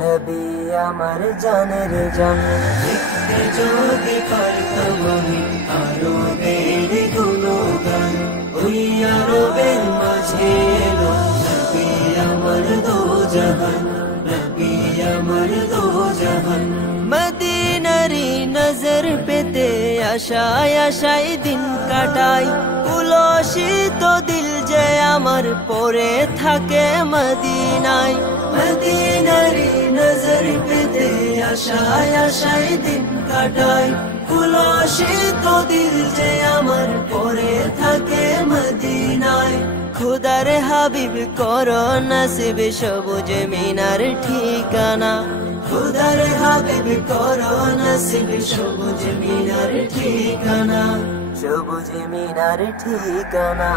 নবী আমার জানের জান। দেখতে যদি পারতাম আমি আরবের গুণগান, ওই আরবের মাঝে এলো নবী আমার দো জাহান, নবী আমার দো জাহান। মদিনারি নজর পেতে আশায় আশায় দিন কাটাই, উলসিত দিল যে আমার পড়ে থাকে মদিনায়। মদিনারি নজর পেতে আশায় আশায় দিন কাটাই, উলসিত দিল যে আমার পড়ে থাকে মদিনায়। খুদার হাবিব করো নসিব সবুজ মিনার ঠিকানা, খুদার হাবিব করো নসিব সবুজ মিনার ঠিকানা, সবুজ মিনার ঠিকানা।